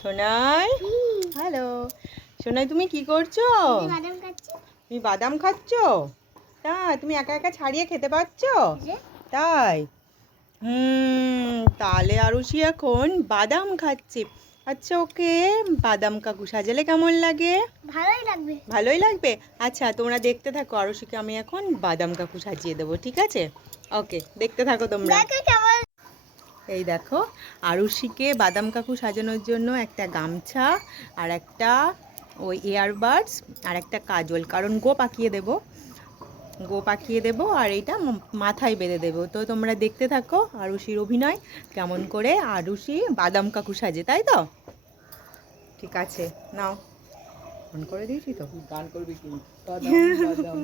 Sonai, hello Sonai, তুমি কি করছো? তুমি বাদাম খাচ্ছ? তাই তুমি একা একা ছাড়িয়ে খেতে পারছো? তাই তাহলে আরুষি এখন বাদাম খাচ্ছে। আচ্ছা, ওকে বাদাম কাকু সাজালে কেমন লাগে? ভালোই লাগবে। ভালোই লাগবে। আচ্ছা, তোমরা দেখতে থাকো, আরুষিকে আমি এখন বাদাম কাকু সাজিয়ে দেবো, ঠিক আছে? ওকে, দেখতে থাকো তোমরা। এই দেখো, আরুষিকে বাদাম কাকু সাজানোর জন্য একটা গামছা আর একটা ওই ইয়ারবাডস আর একটা কাজল, কারণ গো পাকিয়ে দেবো আর এইটা মাথায় বেঁধে দেবো। তো তোমরা দেখতে থাকো আরুষির অভিনয়, কেমন করে আরুষি বাদাম কাকু সাজে, তাই তো? ঠিক আছে, নাও, অন করে দিয়েছি তো। গান করবি কি? বাদাম বাদাম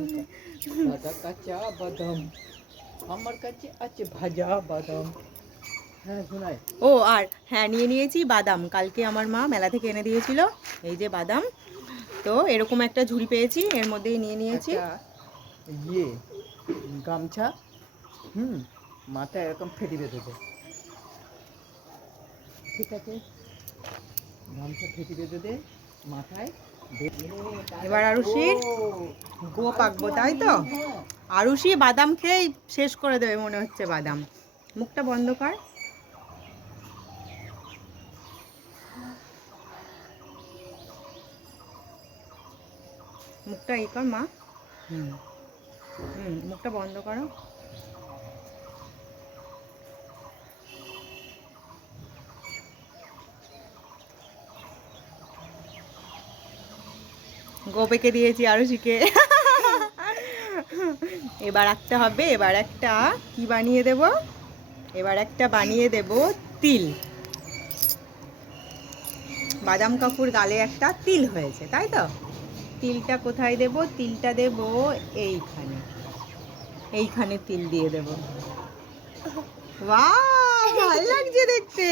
ভাজা কাঁচা বাদাম, আমার কাছে আছে ভাজা বাদাম। হ্যাঁ শোনাই। ও আর হ্যাঁ, নিয়ে নিয়েছি বাদাম, কালকে আমার মা মেলা থেকে এনে দিয়েছিল। এই যে বাদাম, তো এরকম একটা ঝুড়ি পেয়েছি, এর মধ্যেই নিয়ে নিয়েছি। ইয়ে গামছা, মাথায় এরকম ফেটি বেঁধে দে, ঠিক আছে? গামছা ফেটি বেঁধে দে মাথায়। এবার আরুষির গো পাকবো, তাই তো? আরুষি বাদাম খেয়েই শেষ করে দেবে মনে হচ্ছে বাদাম। মুখটা বন্ধ কর। মুখটা ই কর মা। মুখটা বন্ধ করো। গো পেকে দিয়েছি আরুষিকে। এবার একটা হবে, এবার একটা কি বানিয়ে দেব? এবার একটা বানিয়ে দেব তিল। বাদাম কাকুর গালে একটা তিল হয়েছে, তাই তো? তিলটা কোথায় দেব? তিলটা দেব এইখানে, এইখানে তিল দিয়ে দেব। বাহ, ভালো লাগছে দেখতে।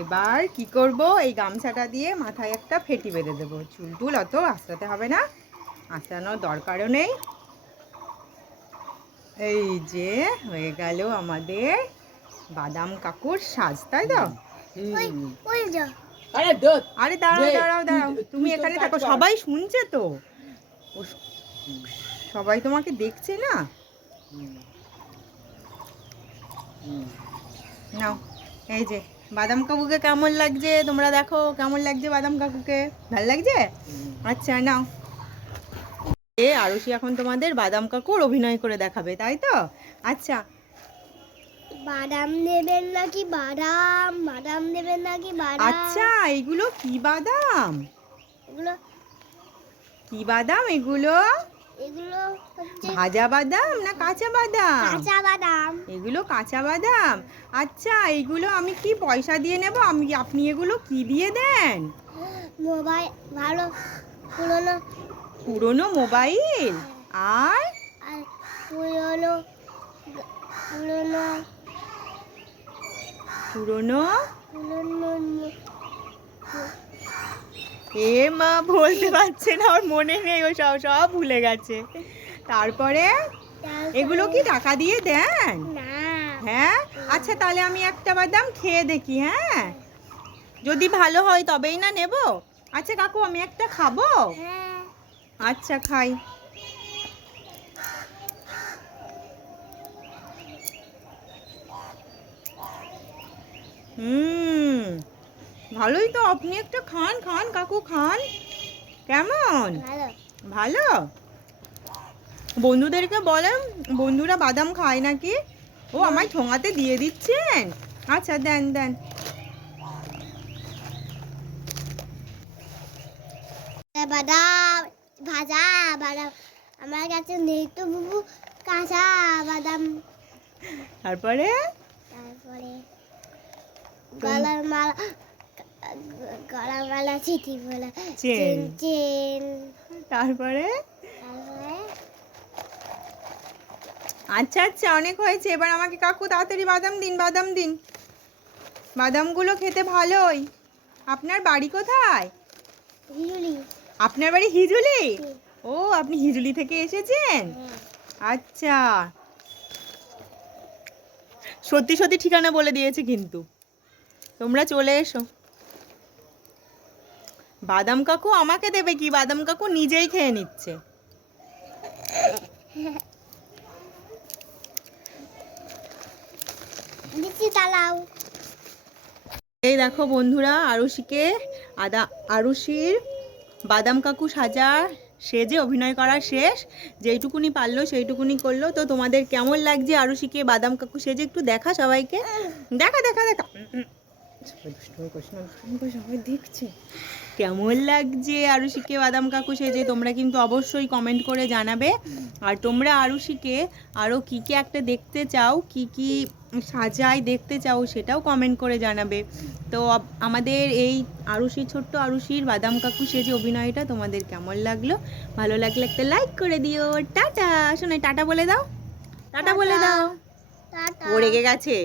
এবার কি করব? এই গামছাটা দিয়ে মাথায় একটা ফেটি বেঁধে দেবো। চুল টুল অত আঁচড়াতে হবে না, আঁচড়ানোর দরকারও নেই। এই যে হয়ে গেল আমাদের বাদাম কাকুর সাজ, তাই তো? আরে দাঁড়াও দাঁড়াও দাঁড়াও, তুমি এখানে থাকো, সবাই শুনছে তো, সবাই তোমাকে দেখছে না। নাও, এই যে বাদাম কাকুকে কেমন লাগছে তোমরা দেখো, কেমন লাগছে বাদাম কাকুকে? ভালো লাগছে? আচ্ছা নাও, আরুষি এখন তোমাদের বাদাম কাকুর অভিনয় করে দেখাবে, তাই তো? আচ্ছা, বাদাম নেবেন নাকি বাদাম? বাদাম নেবেন নাকি বাদাম? আচ্ছা, এগুলো কি বাদাম? এগুলো কি বাদাম এগুলো? এগুলো ভাজা বাদাম না কাঁচা বাদাম? কাঁচা বাদাম। এগুলো কাঁচা বাদাম। আচ্ছা, এগুলো আমি কি পয়সা দিয়ে নেব? আপনি এগুলো কি দিয়ে দেন? মোবাইল, ভালো পুরনো পুরনো মোবাইল আর আর পুরনো পুরনো পুরনো পুরনো এ মা, বলতে পারছে না, ওর মনে নেই, ও সব সব ভুলে গেছে। তারপরে এগুলো কি টাকা দিয়ে দেন? না। হ্যাঁ, আচ্ছা তাহলে আমি একটা বাদাম খেয়ে দেখি, হ্যাঁ? যদি ভালো হয় তবেই না নেব। আচ্ছা কাকু, আমি একটা খাবো? হ্যাঁ। আচ্ছা, খাই। ভালোই তো, আপনি একটা খান, খান কাকু খান। কেমন? ভালো। ভালো? বন্ধুদেরকে বলেন, বন্ধুরা বাদাম খায় নাকি। ও, আমায় ঠোঙাতে দিয়ে দিচ্ছেন? আচ্ছা, দেন দেন। বাদাম ভাজা বাদাম আমার কাছে নেই তো বুবু, কাঁচা বাদাম। তারপরে তারপরে গলার মালা, গলার মালা চিঠি বলা চেন। চেন। তারপরে তারপরে আচ্ছা আচ্ছা, অনেক হয়েছে, এবার আমাকে কাকু তাড়াতাড়ি বাদাম দিন, বাদাম দিন। বাদামগুলো খেতে ভালোই। আপনার বাড়ি কোথায়? হিজুলি। আপনার বাড়ি হিজুলি? ও, আপনি হিজুলি থেকে এসেছেন? আচ্ছা, সত্যি সত্যি ঠিকানা বলে দিয়েছে কিন্তু। তোমরা চলে এসো। বাদাম কাকু আমাকে দেবে কি? বাদাম কাকু নিজেই খেয়ে নিচ্ছে। দিচ্ছি তালাও। এই দেখো বন্ধুরা, আরুষির বাদাম কাকু সেজে অভিনয় করা শেষ। যেইটুকুনি পারলো সেইটুকুনি করলো। তো তোমাদের কেমন লাগছে আরুষিকে বাদাম কাকু সেজে? একটু দেখা সবাইকে, দেখা দেখা দেখা। সবাই দেখছে কেমন লাগছে আরুষিকে বাদাম কাকু সেজে। তোমরা কিন্তু অবশ্যই কমেন্ট করে জানাবে। আর তোমরা আরুষিকে আরও কী কী একটা দেখতে চাও, কি কি সাজায় দেখতে চাও, সেটাও কমেন্ট করে জানাবে। তো আমাদের এই ছোট্ট আরুষির বাদাম কাকু সেজে অভিনয়টা তোমাদের কেমন লাগলো? ভালো লাগলে একটা লাইক করে দিও। টাটা। শোনো, টাটা বলে দাও, টাটা বলে দাও। টাটা। ও রেগে গেছে।